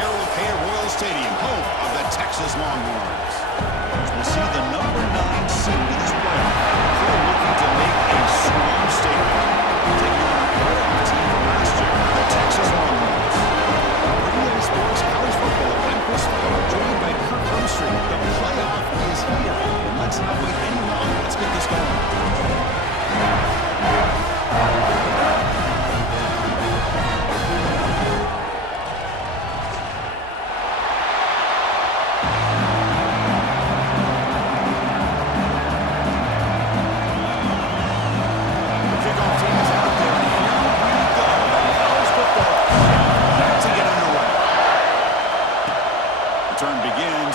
Darrell K. Royal Stadium, home of the Texas Longhorns. We'll see the number 9 seed in this playoff. They're looking to make a strong statement, taking on a playoff team from last year, the Texas Longhorns. Relay Sports College Football, I'm Chris Farmer, joined by Kirk Humstreet. The playoff is here, and let's not wait any longer. Let's get this going.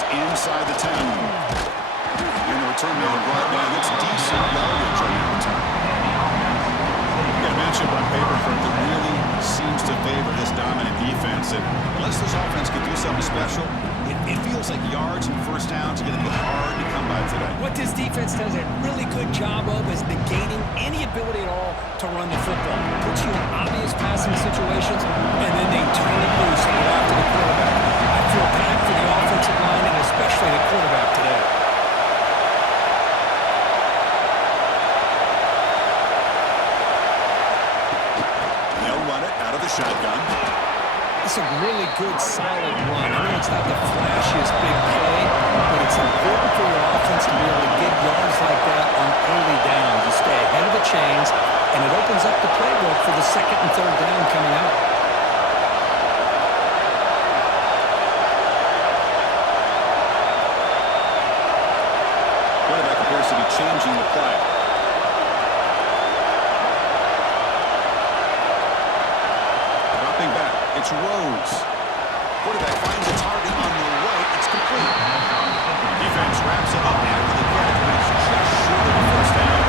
Inside the 10. And the return man brought down. It's decent yardage on that return. We got a matchup on paper for it that really seems to favor this dominant defense. And unless this offense can do something special, it feels like yards and first downs are going to be hard to come by today. What this defense does a really good job of is negating any ability at all to run the football. Puts you in obvious passing situations, and then they turn it loose and go after the quarterback. I feel bad for the offensive line and especially the quarterback today. They'll run it out of the shotgun. It's a really good, solid run. I know it's not the flashiest big play, but it's important for your offense to be able to get yards like that on early downs. You stay ahead of the chains, and it opens up the playbook for the second and third down coming out. Quarterback appears to be changing the play. Dropping back. It's Rhodes. Quarterback finds a target on the right. It's complete. Defense wraps it up after the catch, but it's just short of the first down.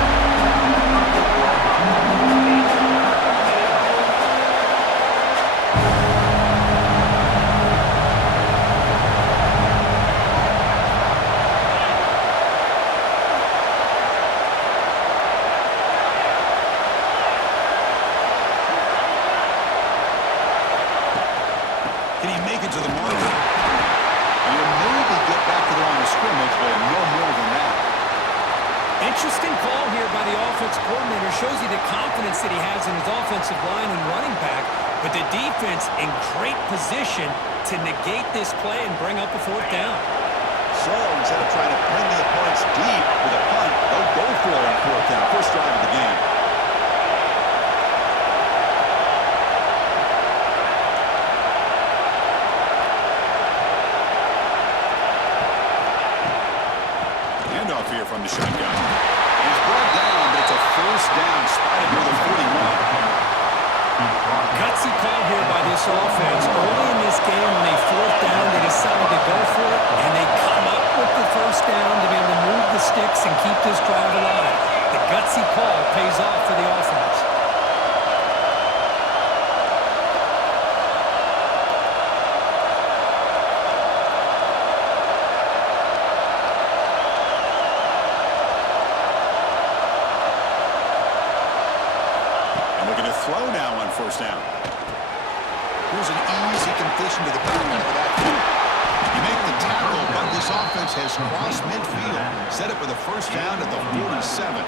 Can he make it to the marker? He'll maybe get back to the line of scrimmage, but no more than that. Interesting call here by the offense coordinator. Shows you the confidence that he has in his offensive line and running back. But the defense in great position to negate this play and bring up a fourth down. So instead of trying to pin the opponents deep with a punt, they'll go for it on fourth down. First drive of the game. Handoff here from the shotgun. He's brought down, but it's a first down, spotted near the 41. Gutsy call here by this offense. Early in this game, on a fourth down, they decide to go for it, and they come up with the first down to be able to move the sticks and keep this drive alive. The gutsy call pays off for the offense. Throw now on first down. Here's an easy completion to the back end of that field. You make the tackle, but this offense has crossed midfield. Set up for the first down at the 47.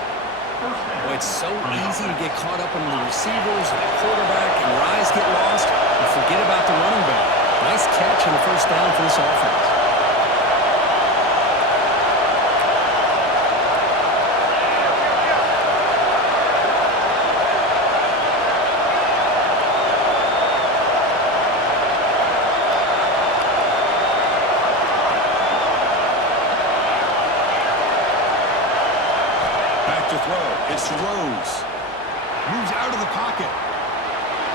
Boy, it's so easy to get caught up on the receivers and the quarterback, and your eyes get lost and forget about the running back. Nice catch on the first down for this offense. To throw. It's Rhodes. Moves out of the pocket.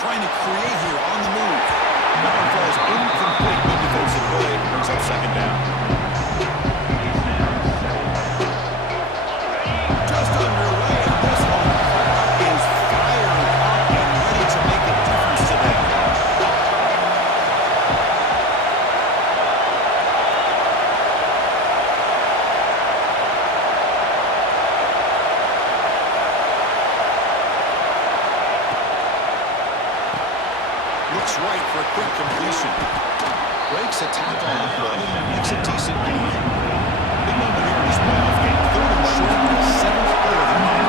Trying to create here on the move. That one falls incomplete. Good defensive play. Brings up second down. Just underway. And this one is fired up and ready to make a difference today. Looks right for a quick completion. tackle on the play. Makes a decent gain. Big moment here in this playoff game. Third and short, 7th play of the game.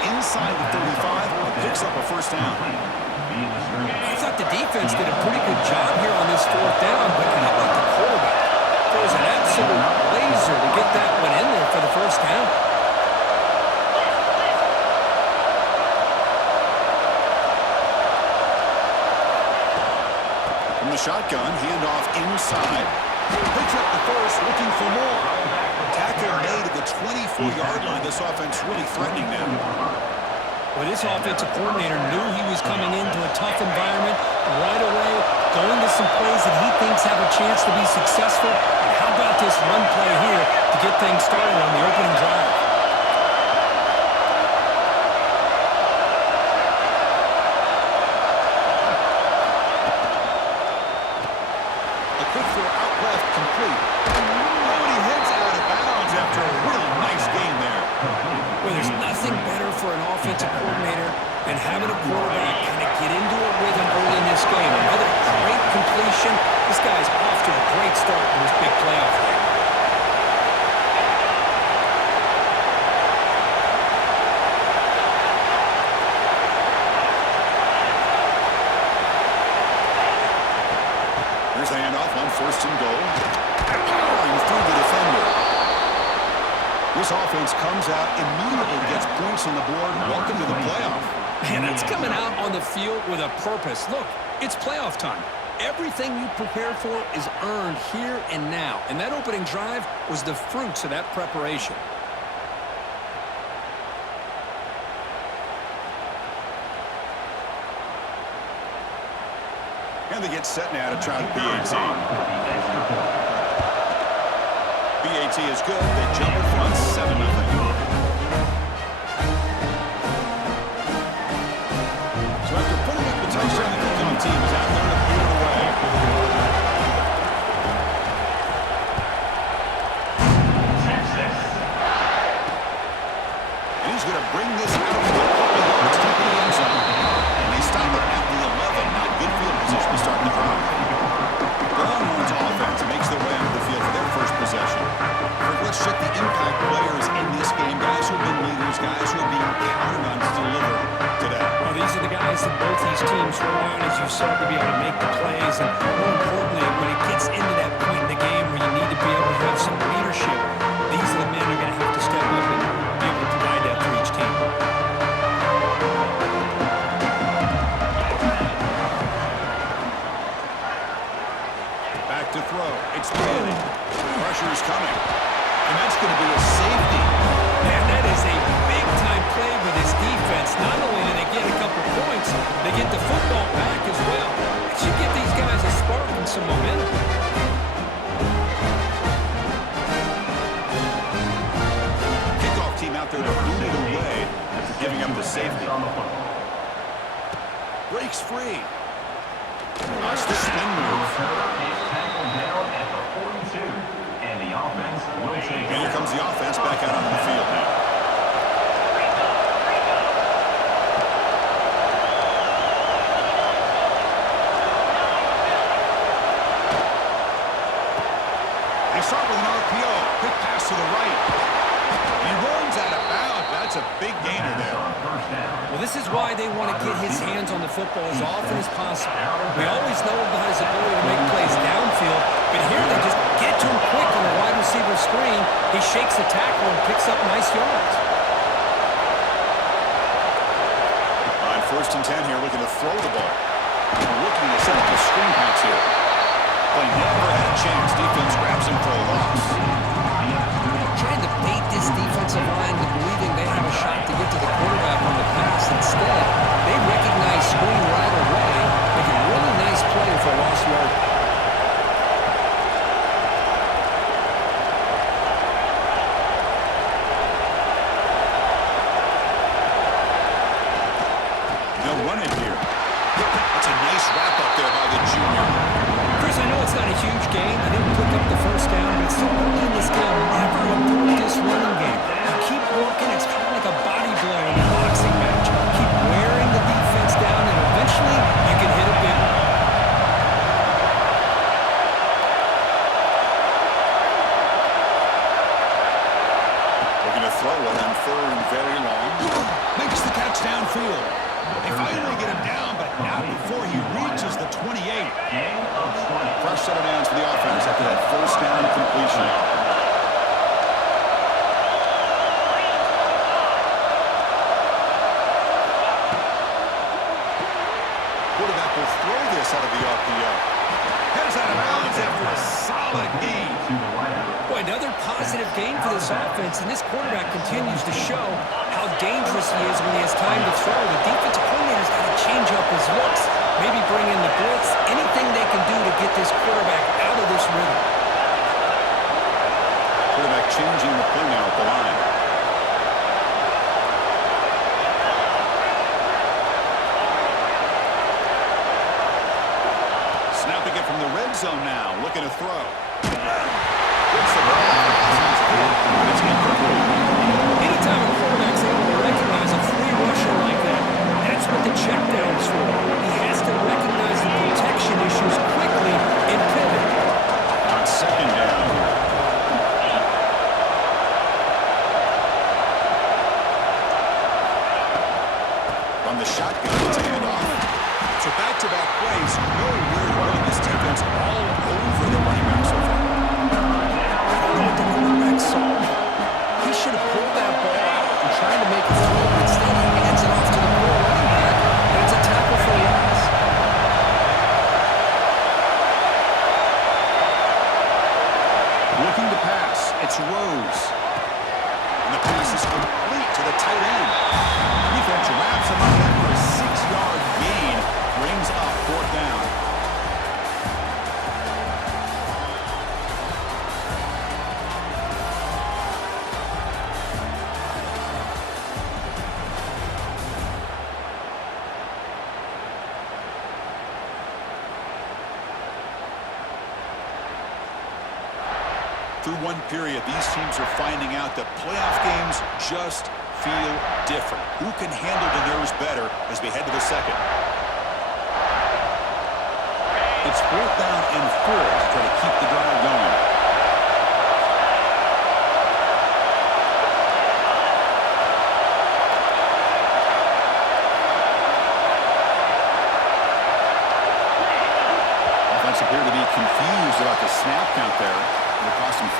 Inside the 35, picks up a first down. I thought the defense did a pretty good job here on this 4th down, but how about the quarterback? Throws an absolute laser to get that one in there for the first down. From the shotgun, handoff inside. Picks up the first, looking for more. Tackle made at the 24-yard line. This offense really threatening now. Well, this offensive coordinator knew he was coming into a tough environment right away, going to some plays that he thinks have a chance to be successful. And how about this run play here to get things started on the opening drive? A quick throw out left, complete. Oh, and he heads out of bounds after a really nice game there. Well, there's nothing better for an offensive coordinator than having a quarterback kind of get into a rhythm early in this game. Another great completion. This guy's off to a great start in this big playoff game. Here's the handoff on 1st and goal. Powering through the defender. This offense comes out, immediately gets points on the board. Welcome to the playoff. Man, that's coming out on the field with a purpose. Look, it's playoff time. Everything you prepare for is earned here and now. And that opening drive was the fruits of that preparation. And they get set now to try the PAT. PAT is good. They jump in front 7-0. So after putting up the touchdown, the kickoff team is out there to put it away. And he's going to bring this out for a couple yards to the end zone. And they stop it at the 11. Not good field position to start the drive. The Longhorns offense makes their way onto the field for their first possession. Let's check the impact players in this game. Guys who have been leaders, guys who are being counted on to deliver today. Well, these are the guys that both these teams rely on, as you said, to be able to make the plays. And more importantly, when it gets into that point in the game where you need to be able to have some leadership, these are the men who are going to have to step up and be able to provide that for each team. Back to throw. It's Bailey. Pressure is coming. And that's going to be a safety. Man, that is a big-time play for this defense. Not only do they get a couple points, they get the football back as well. It should give these guys a spark and some momentum. Kickoff team out there to boot it away, giving up the safety. Breaks free. Watch the spin move. And here comes the offense back out on the field now. They start with an RPO. Quick pass to the right. He runs out of bounds. That's a big gainer there. Well, this is why they want to get his hands on the football as often as possible. We always know about his ability to make plays downfield, but here they just get to him quick on the wide receiver screen. He shakes the tackle and picks up nice yards. On 1st and 10 here, looking to throw the ball. Looking to set up the screen pass here. Play never had a chance. Defense grabs him for a loss. Trying to bait this defensive line to believing they have a shot to get to the quarterback on the pass. Instead, they recognize screen right away, make a really nice play for lost yard. They'll run it here. That's a nice wrap up there by the junior. Chris, I know it's not a huge game. I didn't pick up the first down, but it's so early in this game. Never abort this running game. You keep working. It's kind of like a body blow in a boxing match. Keep wearing the defense down, and eventually you can hit a big one. Looking to throw it on 3rd and very long. Makes the catch downfield. They finally get him down, but not before he reaches the 28. Fresh set of downs for the offense after that 1st down completion. Quarterback will throw this out of the RPO. Heads out of bounds after a solid gain. Boy, another positive game for this offense, and this quarterback continues to show how dangerous he is when he has time to throw. The defensive coordinator's got to change up his looks, maybe bring in the blitz, anything they can do to get this quarterback out of this rhythm. Quarterback changing the play now at the line. Snapping it from the red zone now, looking to throw. Gets the ball. It's incomplete. Anytime a quarterback's able to recognize a free rusher like that, that's what the check down is for. He has to recognize the protection issues quickly and pivot. On 2nd down. From the shotgun, it's a handoff. So back-to-back plays, no weird run on this defense, all over the running back so far. I don't know what the quarterback saw. He should have pulled that ball out and tried to make a throw. Instead, he hands it off to the poor running back, and it's a tackle for a loss. Looking to pass, it's Rose. And the pass is complete to the tight end. Defense wraps him up after a 6-yard gain, brings up 4th down. Through one period, these teams are finding out that playoff games just feel different. Who can handle the nerves better as we head to the 2nd? It's 4th down and 4 to try to keep the drive going. Offense appear to be confused about the snap count there. It'll cost him 5.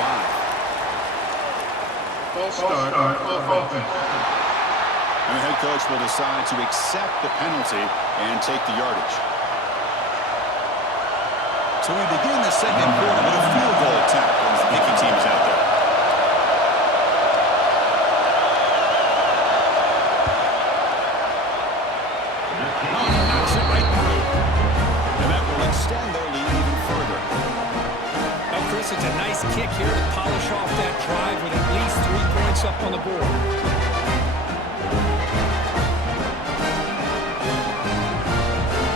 Full start of offense. And the head coach will decide to accept the penalty and take the yardage. So we begin the 2nd quarter with a field goal attempt as the kicking team is out there. Oh, he knocks it right through. And that will extend their lead even further. Well, Chris, it's a nice kick here to polish off that drive with at least 3 points up on the board.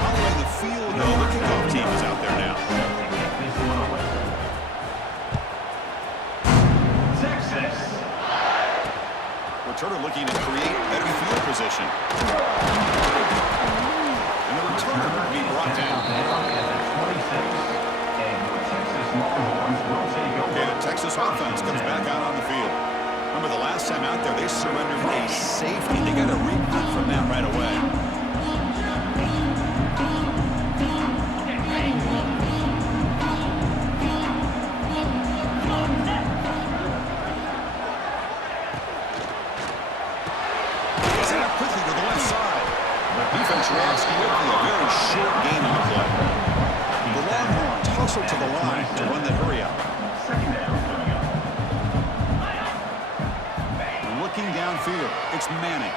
Following the field goal, the kickoff team is out there now. Returner looking to create better field position. And the returner will be brought down. Okay, the Texas offense comes back out on the field. Remember the last time out there, they surrendered a safety. They got a regroup from that right away. quickly to the left side. Defense reacts quickly. A very short gain on the play. The Longhorns hustle to the line to run the hurry up. Looking downfield, it's Manning.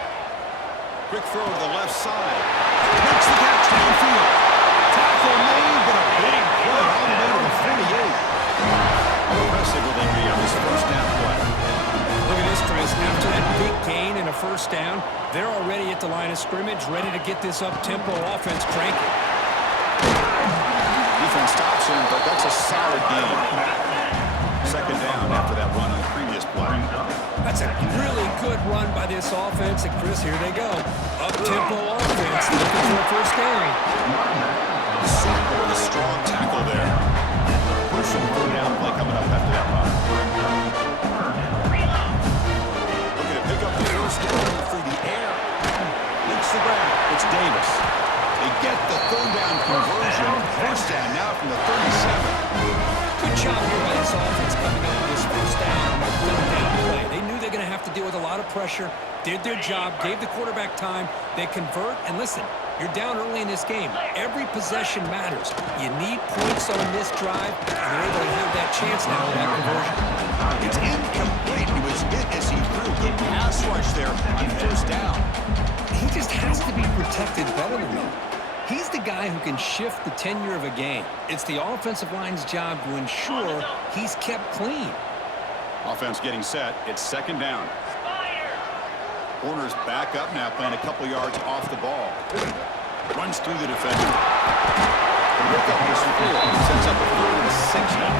Quick throw to the left side. Makes the catch downfield. Tackle made, but a big play all the way to the 48. How impressive will they be on this first down play? Look at this, Chris. After that big gain and a first down, they're already at the line of scrimmage, ready to get this up-tempo offense cranking. Defense stops him, but that's a solid gain. Second down after that run on the previous play. That's a really good run by this offense. And, Chris, here they go. Up-tempo offense looking for a first down. Super with a strong tackle there. Crucial third down play coming up after that run. Looking to pick up the first down through the air. Leaks the ground. It's Davis. They get the third down conversion. First down now from the 37. Good job here by this offense coming up with this first down on that third down play. They knew they're going to have to deal with a lot of pressure, did their job, gave the quarterback time. They convert, and listen, you're down early in this game. Every possession matters. You need points on this drive, and they're able to have that chance now with that conversion. It's incomplete. He was hit as he threw. Good pass rush there on first down. He just has to be protected better than that. He's the guy who can shift the tenure of a game. It's the offensive line's job to ensure he's kept clean. Offense getting set. It's second down. Corner's back up now, playing a couple yards off the ball. Runs through the defender. The pickup is full. Sets up a 3rd and 6 now.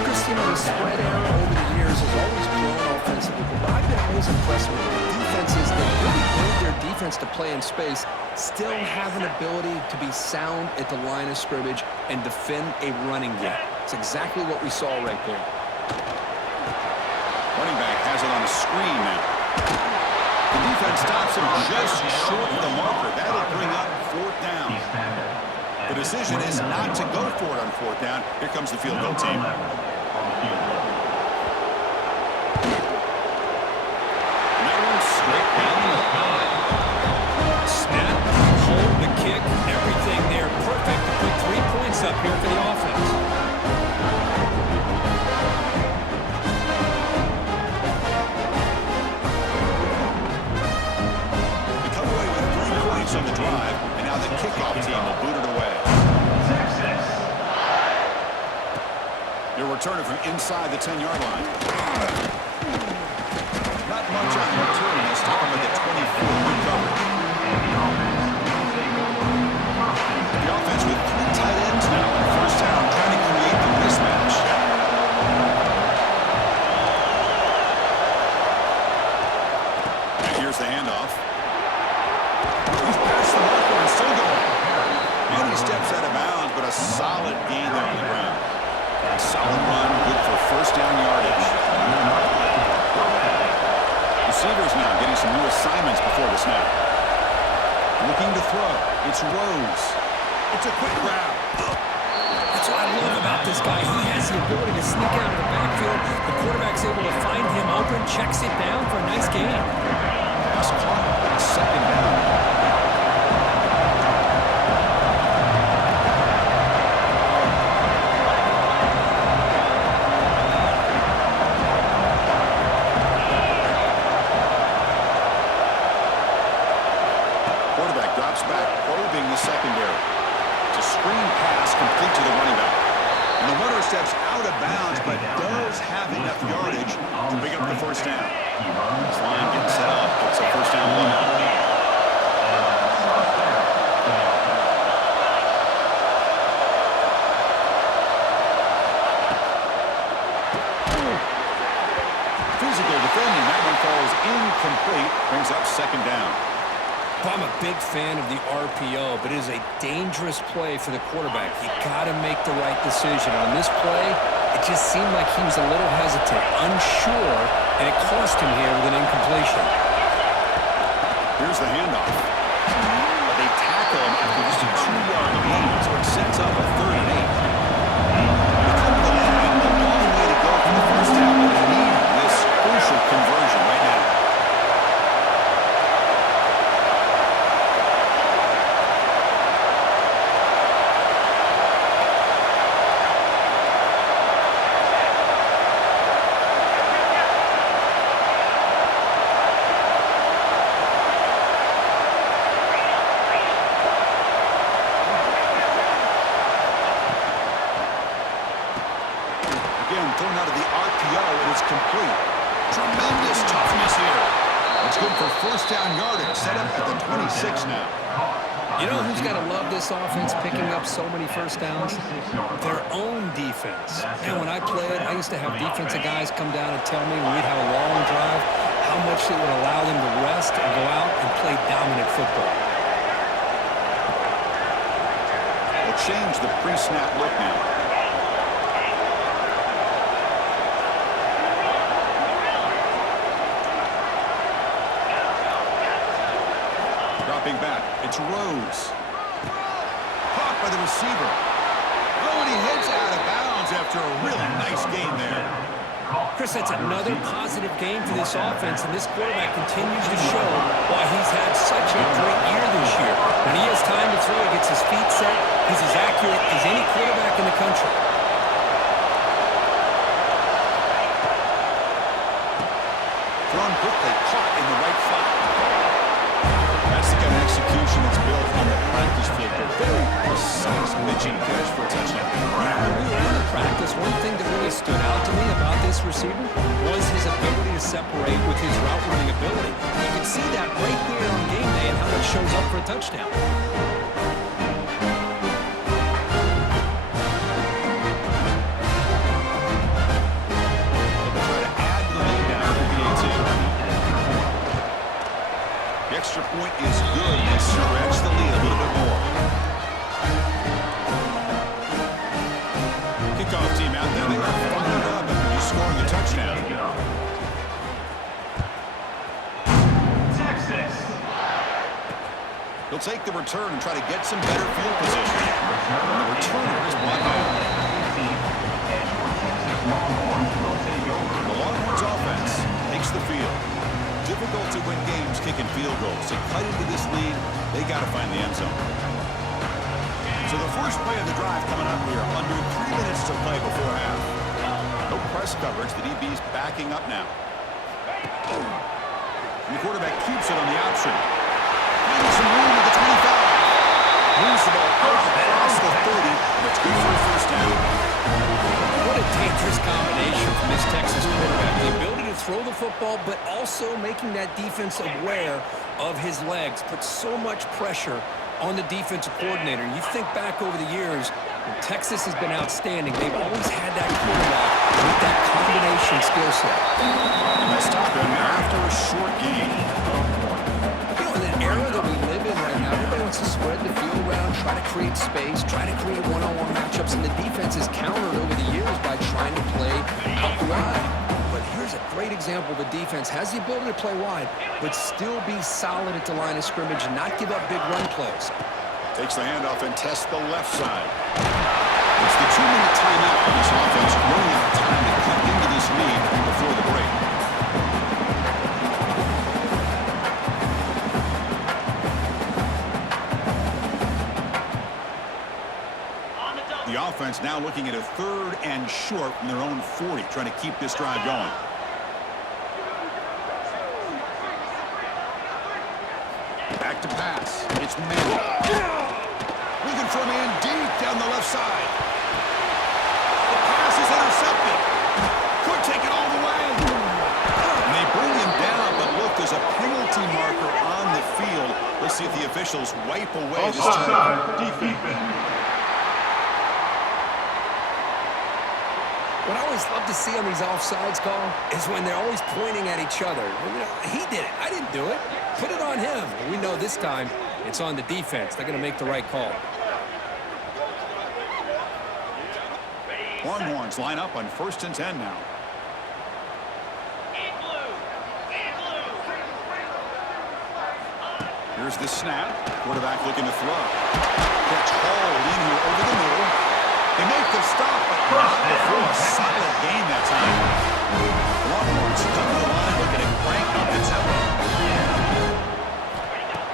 Chris, you know, the spread error over the years has always grown offensively, but I've been always impressed with defenses that really build their defense to play in space, still have an ability to be sound at the line of scrimmage and defend a running game. It's exactly what we saw right there. Running back has it on a screen now. The defense stops him just short of the marker. That'll bring up 4th down. The decision is not to go for it on 4th down. Here comes the field goal team. And that one's straight down the middle. Snap, hold, the kick, everything there perfect to put 3 points up here for the offense. They come away with 3 points on the drive, and now the kickoff team will boot it away. They'll return it from inside the 10-yard line. Not much on the return this time with the 24 good coverage. The offense with 3 tight ends now in first down, trying to create the mismatch. And here's the handoff. He's past the marker and still going. And he steps out of bounds, but a solid gain there on the ground. A solid run, good for first down yardage. Receivers now getting some new assignments before the snap. Looking to throw. It's Rose. It's a quick grab. That's what I love about this guy. He has the ability to sneak out of the backfield. The quarterback's able to find him open, checks it down for a nice gain. Pass clock. Second down. Secondary. It's a screen pass complete to the running back. And the runner steps out of bounds, but does have enough yardage to pick up the first down. This line getting set up. It's a first down play. Physical defending. That one falls incomplete. Brings up second down. I'm a big fan of the RPO, but it is a dangerous play for the quarterback. You got to make the right decision. On this play, it just seemed like he was a little hesitant, unsure, and it cost him here with an incompletion. Here's the handoff. But they tackle him after just a 2-yard gain, so it sets up a 3rd and 8. They come to the line, a long way to go for the first down, but they need this crucial conversion right now. for first down yardage, set up at the 26 now. You know who's got to love this offense picking up so many first downs? Their own defense. And when I played, I used to have defensive guys come down and tell me when we'd have a long drive how much it would allow them to rest and go out and play dominant football. We'll change the pre-snap look now. Dropping back, it's Rose. Caught by the receiver. Oh, and he heads out of bounds after a really nice game there. Chris, that's another positive game for this offense, and this quarterback continues to show why he's had such a great year this year. When he has time to throw, he gets his feet set. He's as accurate as any quarterback in the country. Thrown quickly, caught in the right flat. That's the kind of execution that's built on the practice field. A very precise pitching catch for a touchdown. When we were in practice, one thing that really stood out to me about this receiver was his ability to separate with his route running ability. You can see that right there on game day and how it shows up for a touchdown. They'll try to add to the lead now to PA2. The extra point is good. They stretch the lead a little bit more. Kickoff team out there. They are fired up after scoring a touchdown. He'll take the return and try to get some better field position. And the returner is blocked out. The Longhorns offense takes the field. Difficult to win games kicking field goals. To cut into this lead, they got to find the end zone. So the first play of the drive coming up here. Under 3 minutes to play before half. No press coverage. The DB's backing up now. And the quarterback keeps it on the option. Finding some room at the 25. Moves the ball across the 30. It's good for a first down. What a dangerous combination from this Texas quarterback. The ability to throw the football, but also making that defense aware of his legs. Puts so much pressure on the defensive coordinator. You think back over the years, Texas has been outstanding. They've always had that quarterback with that combination skill set. And they stop him after a short game. You know, in the era that we live in right now, everybody wants to spread the field around, try to create space, try to create one-on-one matchups, and the defense has countered over the years by trying to play out wide. But here's a great example. The defense has the ability to play wide, but still be solid at the line of scrimmage and not give up big run plays. Takes the handoff and tests the left side. It's the 2-minute timeout for this offense, running out of time to cut into this lead before the break. The offense now looking at a 3rd and short from their own 40, trying to keep this drive going. Back to pass. It's Manning. Looking for a man deep down the left side. The pass is intercepted. Could take it all the way. And they bring him down, but look, there's a penalty marker on the field. Let's see if the officials wipe away this turnover. What I always love to see on these offsides call is when they're always pointing at each other. You know, he did it. I didn't do it. Put it on him. We know this time it's on the defense. They're going to make the right call. Longhorns line up on 1st and 10 now. Here's the snap. Quarterback looking to throw. Catch hauled in here over the middle. They make the stop, but not before a solid game that time. Longhorns come to the line looking to crank up the tempo.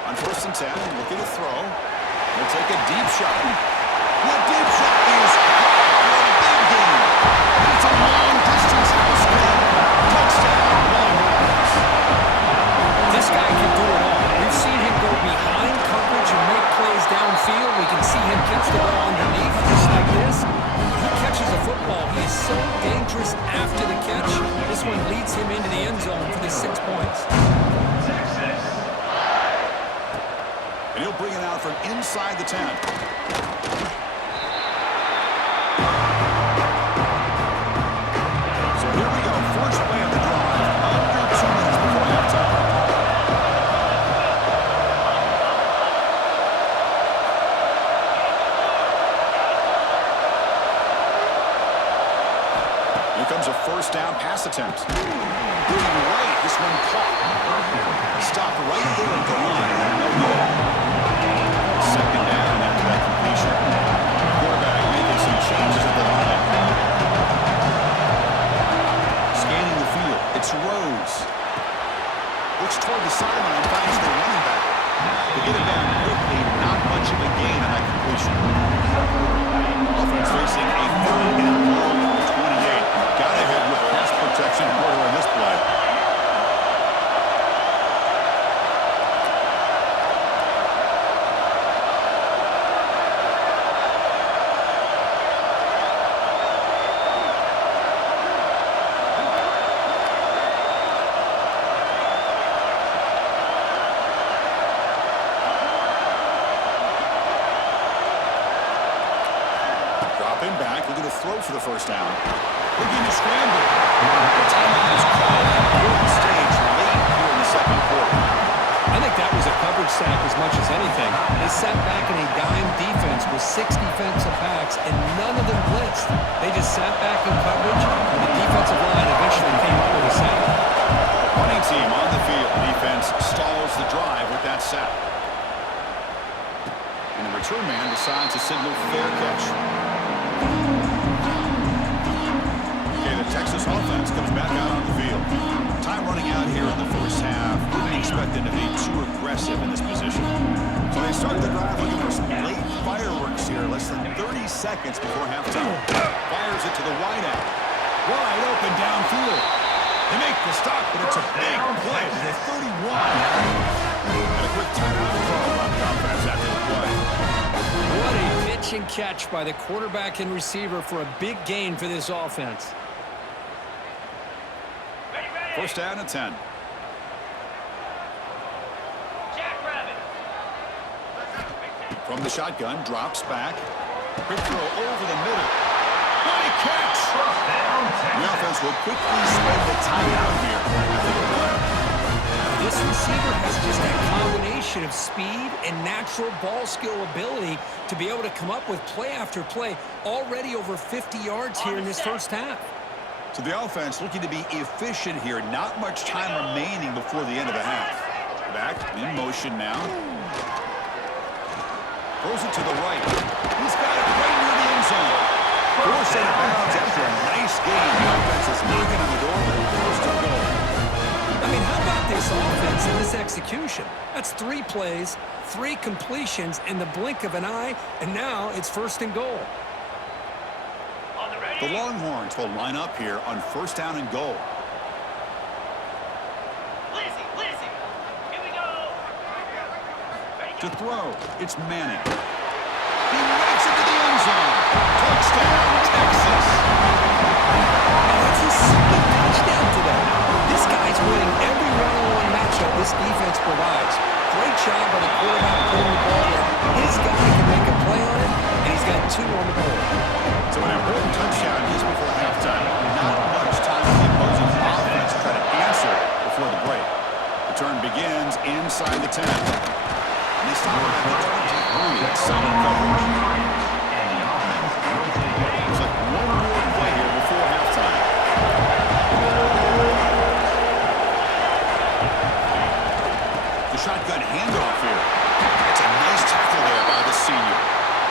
On 1st and 10, looking to throw. They'll take a deep shot. That deep shot is caught for a big game. It's a long-distance house run. Touchdown, Longhorns. This guy can do it all. We've seen him go behind coverage and make plays downfield. We can see him catch the ball underneath just like this. When he catches a football, he is so dangerous after the catch. This one leads him into the end zone for the 6 points. out from inside the 10. So here we go. First play of the drive. Under 2 minutes before halftime. Here comes a first down pass attempt. Moving right, this one caught. Stopped right there at the line. No good. Second down after that completion. Quarterback making some changes at the line. Scanning the field. It's Rose. Looks toward the sideline and finds the running back. They get it down quickly. Not much of a gain on that completion. Offense facing a 3rd and long at the 28. Got ahead with pass protection quarter in this play. Dropping back, looking to throw for the first down. Looking to scramble. The timeout is called at important stage late here in the second quarter. I think that was a coverage sack as much as anything. They sat back in a dime defense with 6 defensive backs, and none of them blitzed. They just sat back in coverage, and the defensive line eventually came up with a sack. The punting team on the field. Defense stalls the drive with that sack. And the return man decides to signal fair catch. The Texas offense comes back out on the field. Time running out here in the first half. Wouldn't expect them to be too aggressive in this position. So they start the drive looking for some late fireworks here. Less than 30 seconds before halftime. Fires it to the wideout. Wide open downfield. They make the stop, but it's a big play to the 31. And a quick timeout call on the offense after the play. What a pitch and catch by the quarterback and receiver for a big gain for this offense. First down and 10. From the shotgun, drops back. Quick throw over the middle. Great catch! The offense will quickly spend the timeout here after the play. This receiver has just that combination of speed and natural ball skill ability to be able to come up with play after play. Already over 50 yards here in this first half. So the offense looking to be efficient here. Not much time remaining before the end of the half. Back in motion now. Throws it to the right. He's got it right near the end zone. Forced out of bounds after a nice game. The offense is knocking on the door with a first and goal. I mean, how about this offense and this execution? That's 3 plays, 3 completions in the blink of an eye, and now it's first and goal. The Longhorns will line up here on first down and goal. Here we go. To throw, it's Manning. He makes it to the end zone. Touchdown, Texas. And it's a simple touchdown today. This guy's winning every one-on-one matchup this defense provides. Great job by the quarterback putting the ball where his guy can make a play on it, and he's got 2 on the board. So an important touchdown just before halftime. Not much time for the opposing offense to try to answer before the break. The turn begins inside the 10. And they stop at the 23. That's solid coverage. Looks like one more play here before halftime. The shotgun handoff here. That's a nice tackle there by the senior.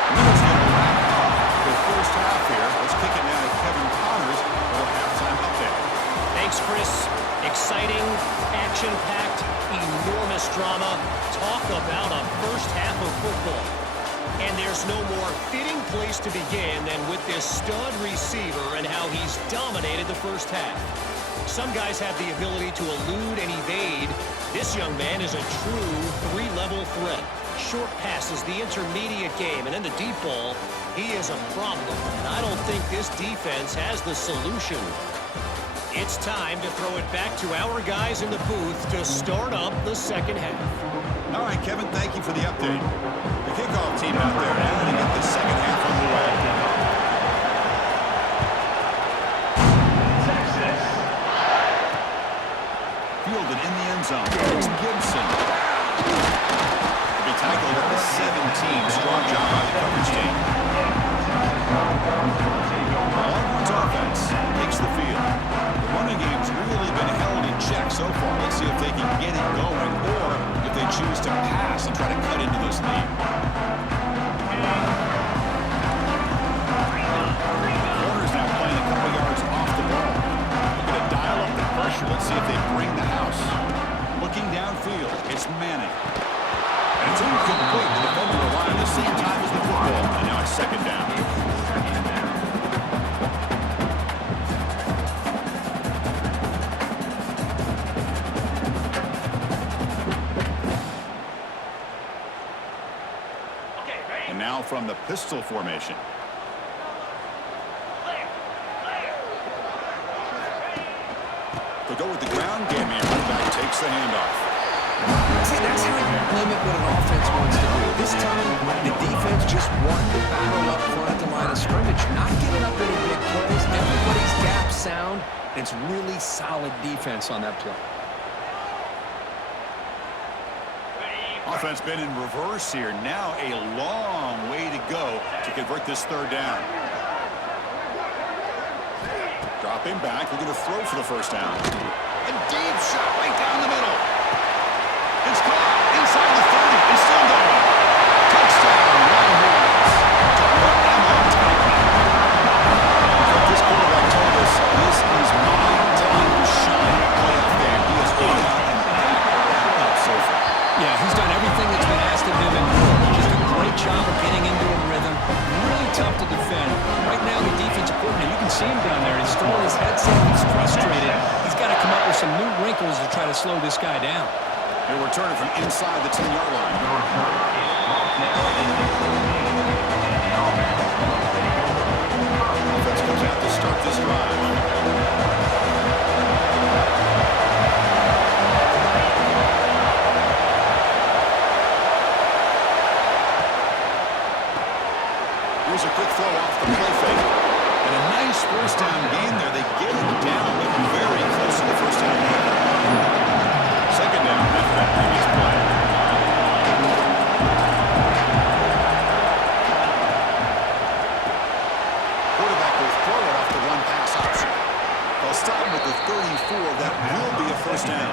And then it's going to wrap up the first half here. Let's kick it now to Kevin Connors for a halftime update. Thanks, Chris. Exciting, action-packed, enormous drama. Talk about a first half of football. And there's no more fitting place to begin than with this stud receiver and how he's dominated the first half. Some guys have the ability to elude and evade. This young man is a true 3-level threat. Short passes, the intermediate game, and then the deep ball, he is a problem. And I don't think this defense has the solution. It's time to throw it back to our guys in the booth to start up the second half. All right, Kevin, thank you for the update. The kickoff team out there now to get the second half underway. Fielded in the end zone. It's Gibson. Be tackled at the 17. Strong job by the coverage team. Longhorns offense takes the field. The running game's really been held in check so far. Let's see if they can get it going or if they choose to pass and try to cut into this lead. Corner's now playing a couple yards off the ball. Looking to dial up the pressure. Let's see if they bring the house. Looking downfield, it's Manning. And it's incomplete. The defender will line at the same time as the football. And now it's second down. And now from the pistol formation. They'll go with the ground game here. Back takes the handoff. See, that's how you limit what an offense wants to do. This time, the defense just wanted to battle up front at the line of scrimmage, not giving up any big plays. Everybody's gap sound. It's really solid defense on that play. Offense been in reverse here. Now a long way to go to convert this third down. Dropping back, looking to throw for the first down. A deep shot right down the middle. It's caught inside the 30 and still going. Touchdown, Longhorns. This quarterback told us this is my time to shine. Playoff game. He has gone out and backed up so far. Yeah, he's done everything that's been asked of him and more. Just a great job of getting into a rhythm. Really tough to defend. Right now, the defensive coordinator, you can see him down there. He's throwing his headset. He's frustrated. He's got to come up with some new wrinkles to try to slow this guy down. He'll return it from inside the 10-yard line. Offense comes out to start this drive. Here's a quick throw off the play fake. And a nice first down gain there. They get it down, but very close to the first down marker. Second down after that previous play. Quarterback will throw it off the run-pass option. They'll stop him with the 34. That will be a first down.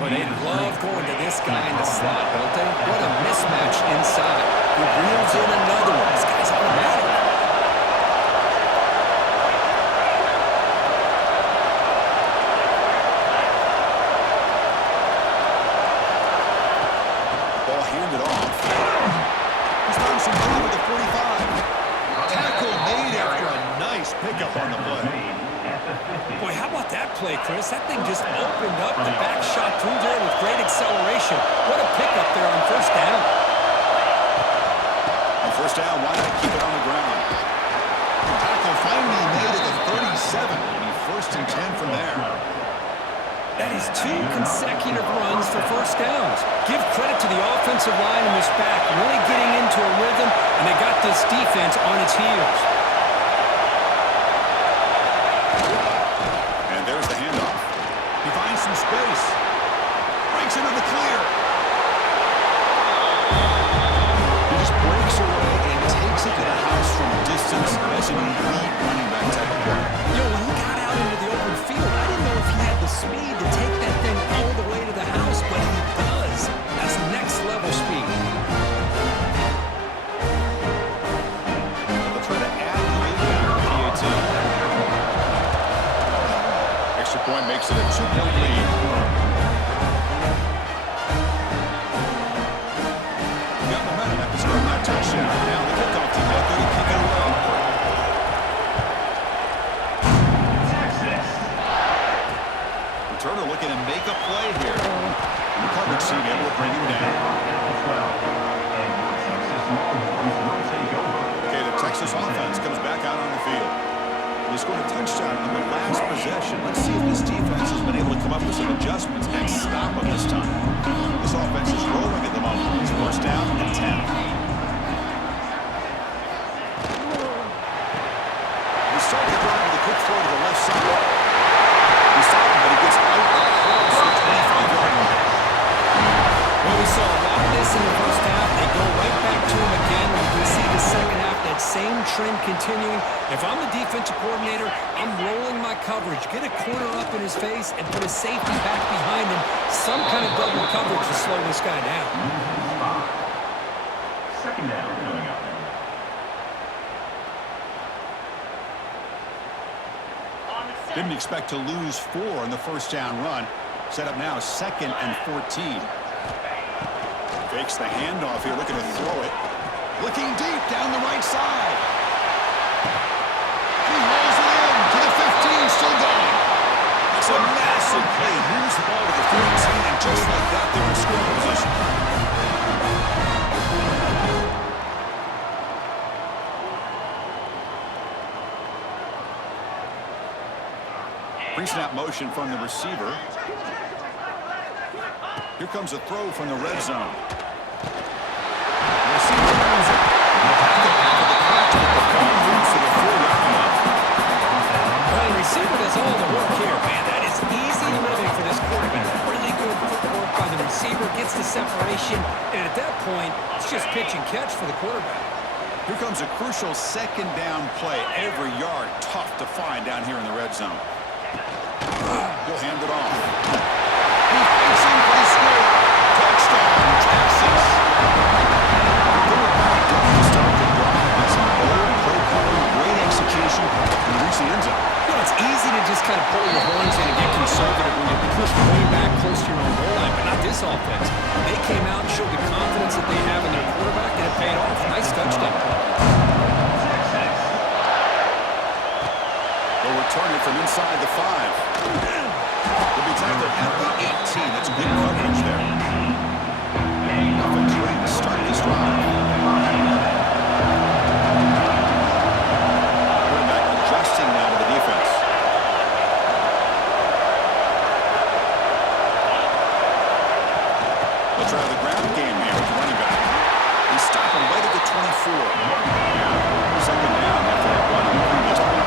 But they love going to this guy in the slot, don't they? What a mismatch inside. He reels in another one. This guy's automatic. Ball handed off. He's done some job at the 45. Tackle made after a nice pickup on the play. Boy, how about that play, Chris? That thing just opened up. The back shot through there with great acceleration. What a pickup there on first down. On first down, why not keep it on the ground? The tackle finally made it to 37. And he first and 10 from there. That is 2 consecutive runs for first downs. Give credit to the offensive line in this back, really getting into a rhythm, and they got this defense on its heels. And there's the handoff. He finds some space. Breaks into the clear. He just breaks away and takes it to the house from distance. That's an elite running back type of play. Yo, when he got out into the open field, I didn't know if he had the speed to take that thing all the way to the house, but he does. That's next level speed. They'll try to add the lead back to the PAT. Extra point makes it a 2-point lead. Got momentum after scoring that touchdown. Now the kickoff team out there to kick it away. Turner looking to make a play here. And the coverage team able to bring him down. Okay, the Texas offense comes back out on the field. He scored a touchdown on the last possession. Let's see if this defense has been able to come up with some adjustments and stop him this time. This offense is rolling at the moment. It's first down and 10. He started the drive with a quick throw to the left side. He stopped him, but he gets out across the 25-yard line. Well, we saw a lot of this in the first half. They go right back to him again. We can see the second half, that same trend continuing. If I'm the defensive coordinator, I'm rolling my coverage. Get a corner up in his face and put a safety back behind him. Some kind of double coverage to slow this guy down. Second down coming up. Didn't expect to lose 4 on the first down run. Set up now 2nd and 14. Fakes the handoff here, looking to throw it. Looking deep down the right side. He rolls it in to the 15, still going. It's a massive play. Moves the ball to the 14, and just like that, they're in scoring position. Pre-snap motion from the receiver. Here comes a throw from the red zone. The receiver runs it. Back of the catch, but the ball moves to the 4-yard line. Well, the receiver does all the work here, man. That is easy living for this quarterback. Really good footwork by the receiver, gets the separation, and at that point, it's just pitch and catch for the quarterback. Here comes a crucial second down play. Every yard tough to find down here in the red zone. He'll hand it off. He fights in for the score. Touchdown, Texas. They're back down to start the drive with some bold play calling, great execution, and reach the end zone. You know, it's easy to just kind of pull your horns in and get conservative when you're pushed way back close to your own goal line, but not this offense. They came out and showed the confidence that they have in their quarterback, and it paid off. Nice touchdown. They'll return it from inside the 5. They'll be tackled at the 18. That's good coverage there. Offense ready to start this drive. Quarterback adjusting now to the defense. They'll try the ground game here with the running back. They stop him right at the 24. Second down after that run on the previous play.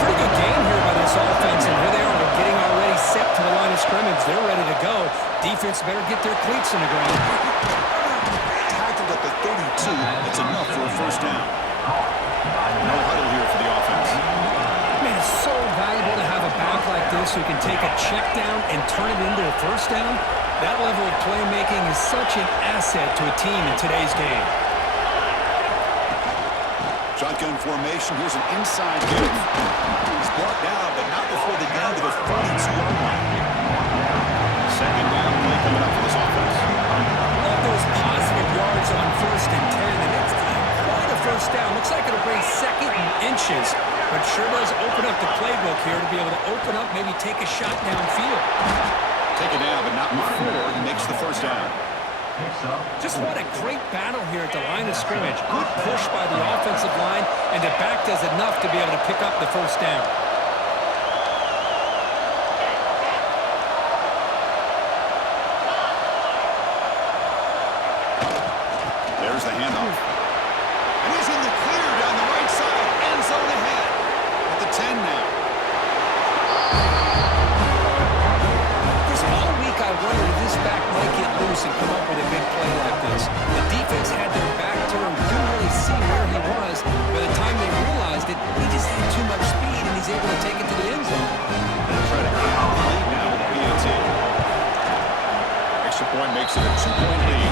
Pretty good game here by this offense, and here they are. They're getting already set to the line of scrimmage. They're ready to go. Defense better get their cleats in the ground. Tackled at the 32. That's enough for a first down. No huddle here for the offense. Man, it's so valuable to have a back like this who can take a check down and turn it into a first down. That level of playmaking is such an asset to a team in today's game. Shotgun formation. Here's an inside give. He's brought down, but not before they get to the 42-yard line. Second down play coming up for this offense. Love those positive yards on 1st and 10, and it's quite a first down. Looks like it'll bring 2nd and inches, but sure does open up the playbook here to be able to open up, maybe take a shot downfield. Take it down, but not before he makes the first down. Just what a great battle here at the line of scrimmage. Good push by the offensive line, and the back does enough to be able to pick up the first down. There's the handoff. And he's in the clear down the right side. End zone ahead. At the 10 now. All week I wondered if this back might get loose and come up with a big play like this. The defense had their back turned, couldn't really see where he was. By the time they realized it, he just had too much speed, and he's able to take it to the end zone. They'll try to get the lead now with the PAT. Extra point makes it a 2-point lead.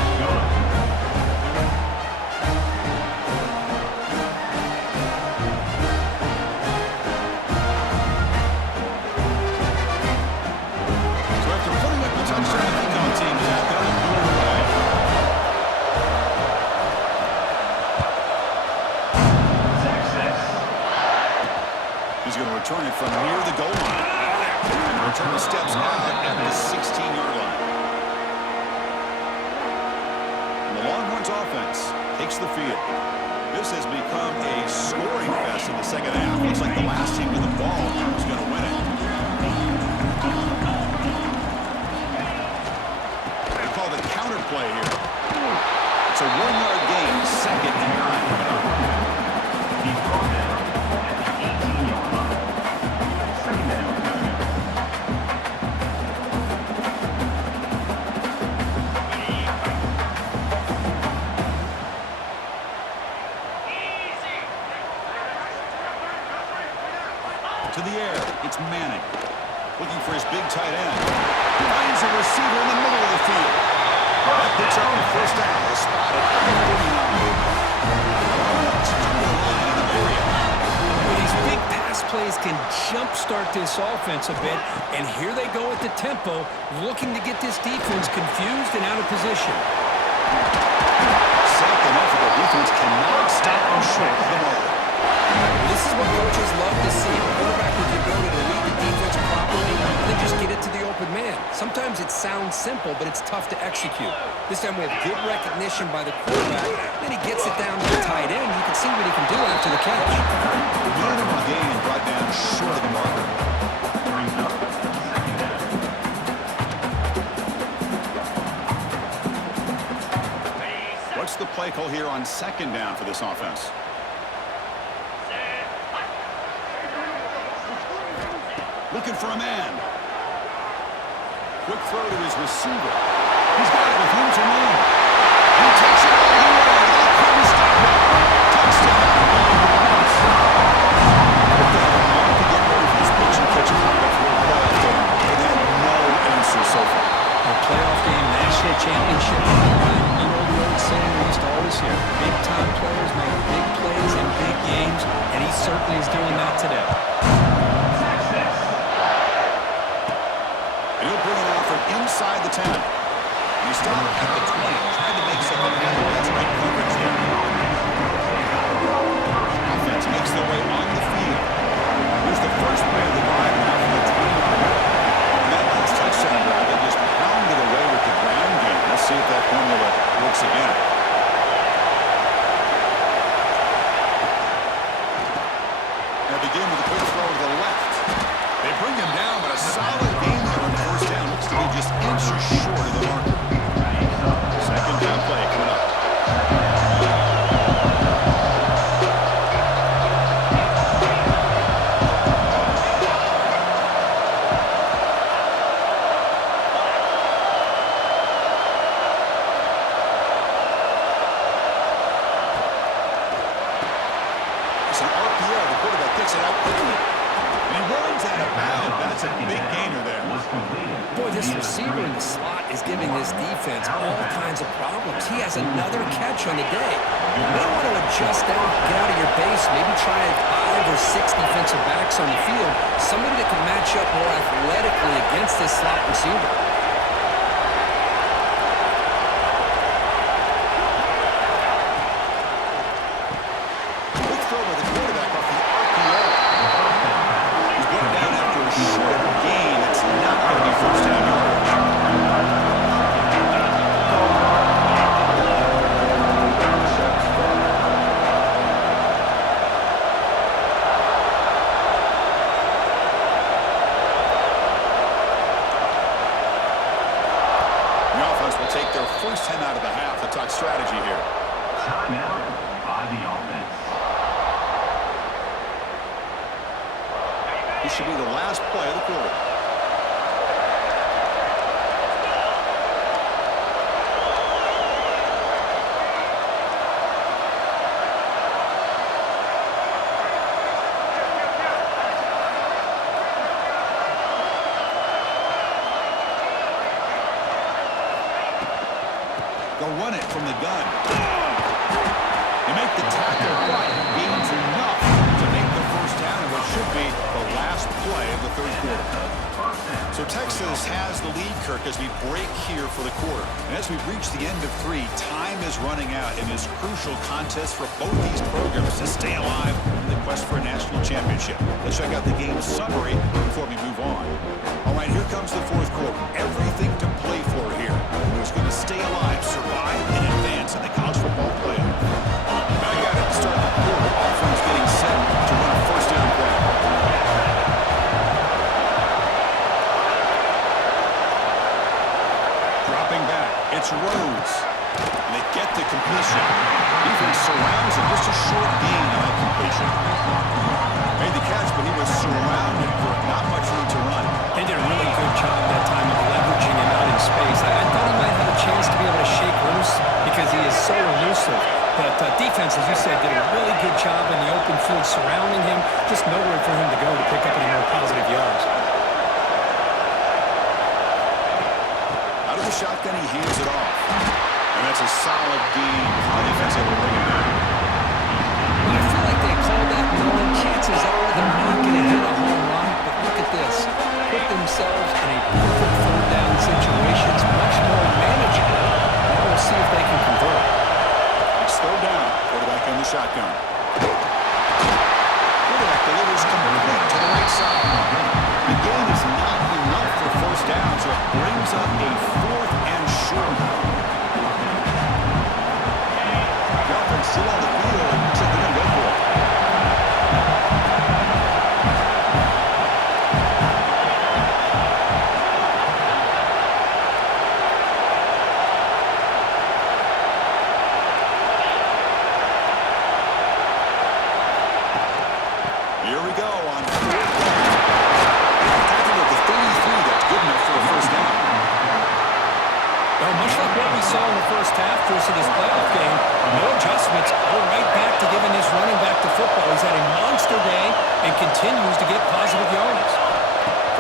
He's going to return it from near the goal line. And the return steps out at the 16-yard line. And the Longhorns offense takes the field. This has become a scoring fest in the second half. Looks like the last team with the ball is going to win it. They call the counter play here. It's a 1-yard gain, 2nd and 9 coming up. To the air, it's Manning. Looking for his big tight end. Finds a receiver in the middle of the field. That picks up the first down. The spot at 39. Well, these big pass plays can jumpstart this offense a bit, and here they go at the tempo, looking to get this defense confused and out of position. Second effort, the defense cannot stop them short of the mark. This is what coaches love to see. A quarterback with the ability to read the defense properly and then just get it to the open man. Sometimes it sounds simple, but it's tough to execute. This time we have good recognition by the quarterback. Then he gets it down to the tight end. You can see what he can do after the catch. Minimal gain brought down short of the marker. What's the play call here on 2nd down for this offense? Looking for a man. Quick throw to his receiver. He's got it with room to run. He takes it all the way. They couldn't stop it. Touchdown. To get ready for this pitch and catch a comeback for a playoff game. They've had no answer so far. A playoff game, national championship. You know the old saying we used to always hear. Big-time players make big plays in big games, and he certainly is doing that today. Inside the 10. You start at the 20. Trying to make something happen. That's great coverage there. Offense makes their way on the field. Here's the first play of the drive now from the 20-yard line. And that last touchdown drive, they just pounded away with the ground game. Let's see if that formula works again. Now begin with a quick throw to the left. They bring him down, but a solid gain there on first down. Looks to be just inches short of the marker. Second down play coming up. It's an RPO. The quarterback picks it out quickly. And he runs out of bounds. That's a big gainer there. Boy, this receiver in the slot is giving this defense all kinds of problems. He has another catch on the day. You may want to adjust out, get out of your base, maybe try 5 or 6 defensive backs on the field, somebody that can match up more athletically against this slot receiver. Quick throw by the quarterback off the RPO. He's brought down after a short gain. It's not going to be first down yardage. The offense will take their first 10 out of the half. To talk strategy here. Timeout by the offense. This should be the last play of the quarter. They'll run it from the gun. They make the tackle right. Gains enough to make the first down in what should be the last play of the third quarter. So Texas has the lead, Kirk, as we break here for the quarter. And as we reach the end of 3, time is running out in this crucial contest for both these programs to stay alive in the quest for a national championship. Let's check out the game summary before we move on. All right, here comes the fourth quarter. Everything to play for here. Who's going to stay alive, survive, and advance in the college football playoff? Back at it, start It's Rhodes. And they get the completion. Defense surrounds him. Just a short gain on that completion. Made the catch, but he was surrounded for not much room to run. They did a really good job that time of leveraging him out in space. I thought he might have a chance to be able to shake loose because he is so elusive. But defense, as you said, did a really good job in the open field surrounding him. Just nowhere for him to go to pick up any more positive yards. Out of the shotgun, he hands it off. And that's a solid gain. The defense able to bring him down. I feel like they called that knowing chances are they're not going to hit a home run. But look at this. Put themselves in a perfect third down situation. It's much more manageable. Now we'll see if they can convert. It's third down. Quarterback in the shotgun. Quarterback delivers complete to the right side. The gain is not enough for first down, so it brings up a fourth and short. The offense still on the field. Looks like they're going to go for it. Here we go on fourth down. Tackling at the 33, that's good enough for a first down. Well, much like what we saw in the first half versus this playoff game, no adjustments, go right back to giving his running back to football. He's had a monster day and continues to get positive yards.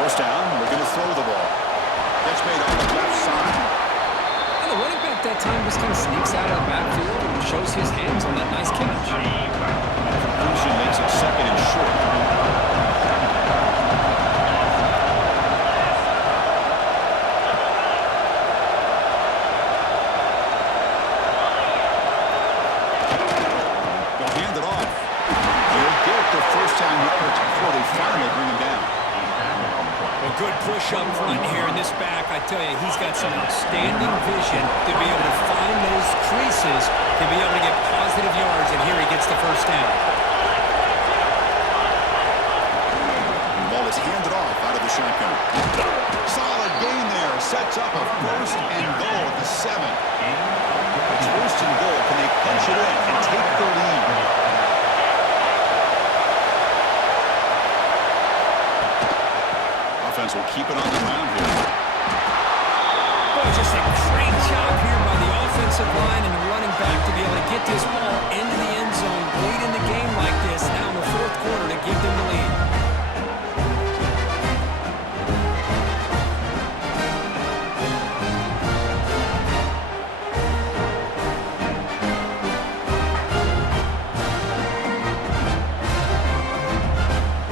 First down, we're going to throw the ball. Catch made on the left side. And the running back that time just kind of sneaks out of the backfield and shows his hands on that nice catch. Completion makes it second and short. They'll hand it off. They'll get the first down yards before they finally bring him down. A good push up front here in this back. I tell you, he's got some outstanding vision to be able to find those creases, to be able to get positive yards, and here he gets the first down. The ball is handed off out of the shotgun. Solid gain there. Sets up a first and goal at the 7. It's first and goal. Can they punch it in and take the lead? Offense will keep it on the ground here. Boy, just a great job here by the offensive line and the running back to be able to get this ball into the end zone late in the game like this, now in the fourth quarter, to give them the lead.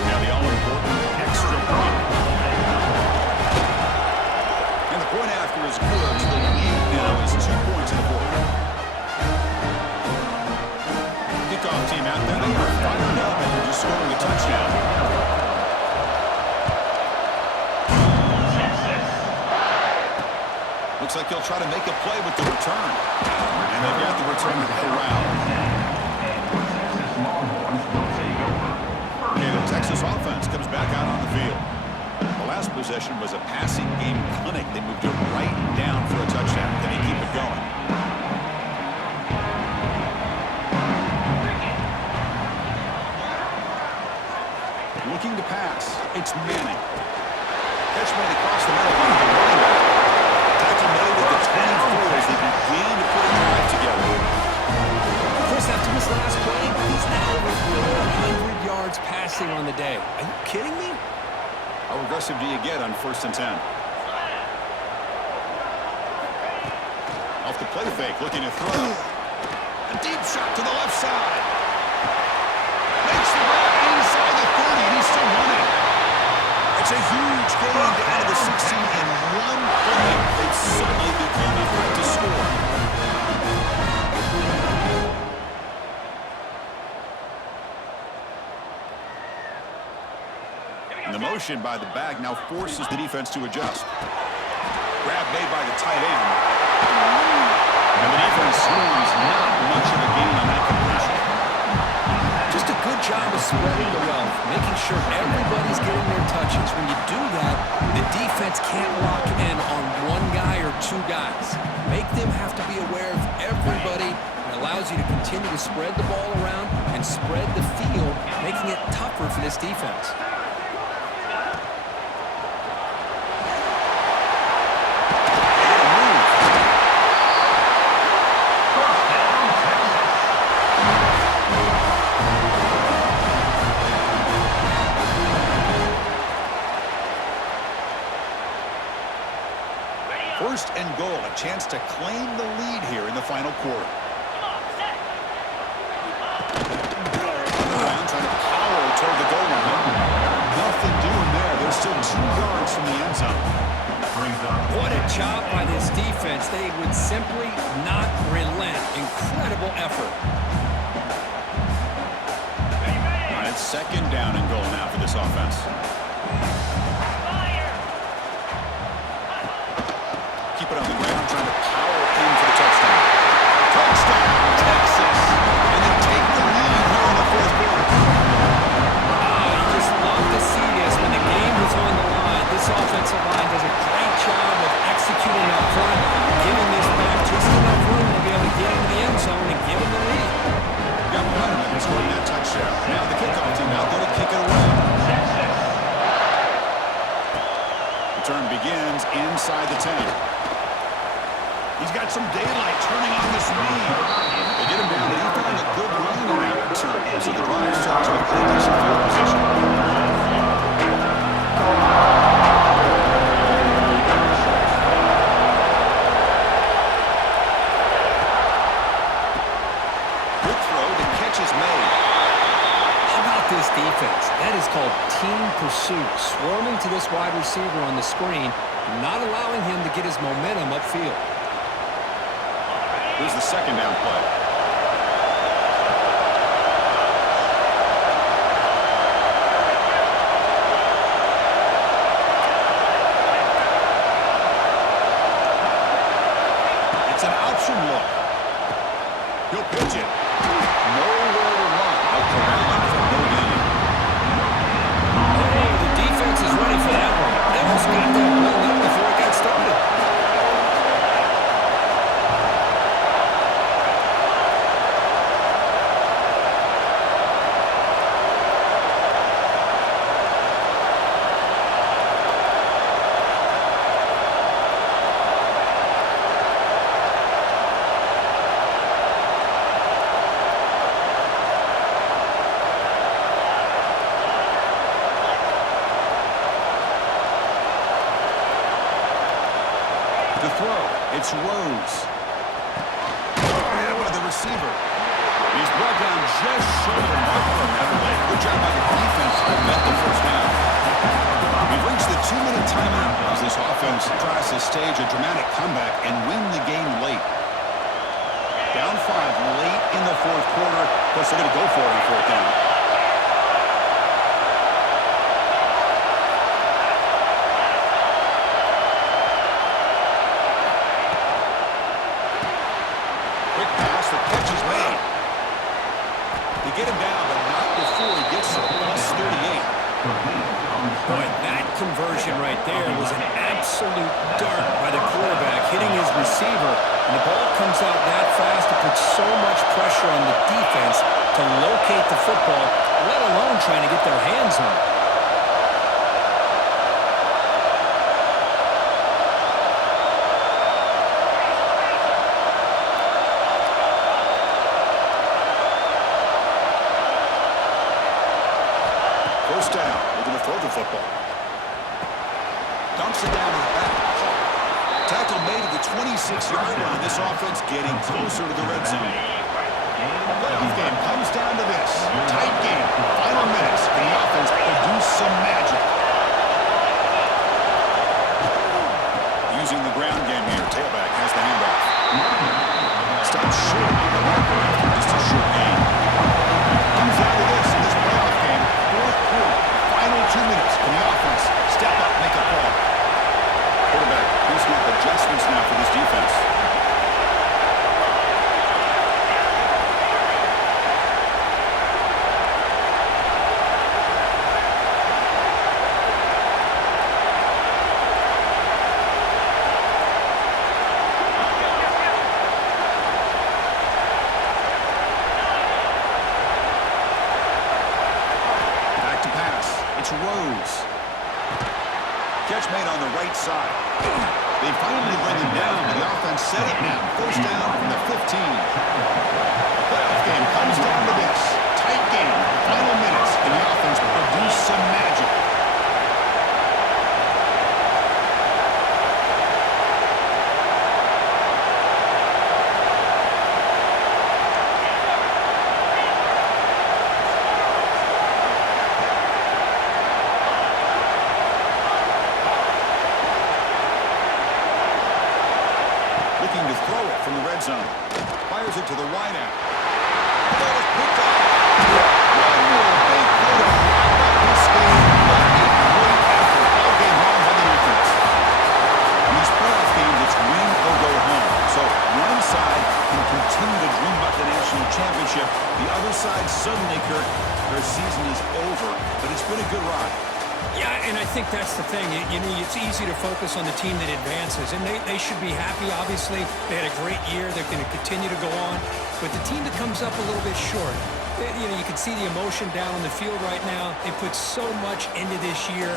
Now the all-important extra point. And the point after is good. So the lead now is 2 points in the fourth. Kickoff team out there. They are fired up after just scoring a touchdown. Looks like they'll try to make a play with the return. And they've got the return around. Okay, the Texas offense comes back out on the field. The last possession was a passing game clinic. They moved it right down for a touchdown. Can he keep it going? Looking to pass. It's Manning. Catch made across the middle by the running back. Tackle made at the 24 as they begin to put a drive together. Chris, after this last play, he's now over 400 yards passing on the day. Are you kidding me? How aggressive do you get on 1st and 10? Off the play fake, looking to throw. A deep shot to the left side. Makes the grab inside the 30, and he's still running. It's a huge gain down to the 16 in 1 play. They've suddenly become a threat to score. And the motion by the back now forces the defense to adjust. Grab made by the tight end. And the defense sees not much of a gain on that completion. Just a good job of spreading the wealth, making sure everybody's getting their touches. When you do that, the defense can't lock in on one guy or two guys. Make them have to be aware of everybody. It allows you to continue to spread the ball around and spread the field, making it tougher for this defense. First and goal, a chance to claim the lead here in the final quarter. Brown trying to power toward the goal line. Nothing doing there. There's still 2 yards from the end zone. What a job by this defense. They would simply not relent. Incredible effort. All right, it's second down and goal now for this offense. Keep it on the ground, trying to power in for the touchdown. Touchdown, Texas. And they take the lead here in the fourth quarter. You just love to see this. When the game is on the line, this offensive line does a great job of executing up front, giving this back just enough room to be able to get into the end zone and give them the lead. Got momentum and scoring that touchdown. Now the kickoff team out there to kick it away. Return begins inside the 10. He's got some daylight turning on this lead. They get him down, but he's throwing a good run in that return. So the drive starts with a decent field position. Good throw, the catch is made. How about this defense? That is called team pursuit. Swarming to this wide receiver on the screen, not allowing him to get his momentum upfield. Here's the second down play. It's an option look. He'll pitch it. Nowhere to run. Out corralling for no gain. Oh, the defense is ready for that one. They almost got that blown up before it got started. The throw, it's Rose. And by the receiver. He's brought down just short of the marker on that play. Good job by the defense to prevent the first down. We've reached the 2-minute timeout as this offense tries to stage a dramatic comeback and win the game late. Down 5 late in the fourth quarter. Of course, they're going to go for it on fourth down. Quick pass, the catch is made. They get him down, but not before he gets to the +38. Boy, that conversion right there was an absolute dart by the quarterback, hitting his receiver, and the ball comes out that fast to put so much pressure on the defense to locate the football, let alone trying to get their hands on it. First down, they're going to throw the football. Dumps it down to the back. Tackle made at the 26-yard line. This offense getting closer to the red zone. Playoff game comes down to this. Tight game. Final minutes. And the offense produce some magic. Using the ground game here. Tailback has the handoff. Stops short. Just a short gain. Comes down to this in this playoff game. Fourth quarter. Final 2 minutes. Can the offense step up, make a play? Quarterback, he's got adjustments now for this defense. set it now. First down from the 15. The playoff game comes down to this. Tight game. Final minutes. And the offense produce some magic. Looking to throw it from the red zone. Fires it to the wideout. Ball is picked up. One more big play to wrap up this game. What a great effort all game long by the defense. In these playoff games, it's win or go home. So one side can continue to dream about the national championship. The other side suddenly, Kirk, their season is over. But it's been a good ride. Yeah, and I think that's the thing. You know, it's easy to focus on the team that advances, and they should be happy, obviously. They had a great year. They're going to continue to go on. But the team that comes up a little bit short, you know, you can see the emotion down on the field right now. They put so much into this year.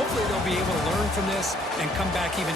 Hopefully they'll be able to learn from this and come back even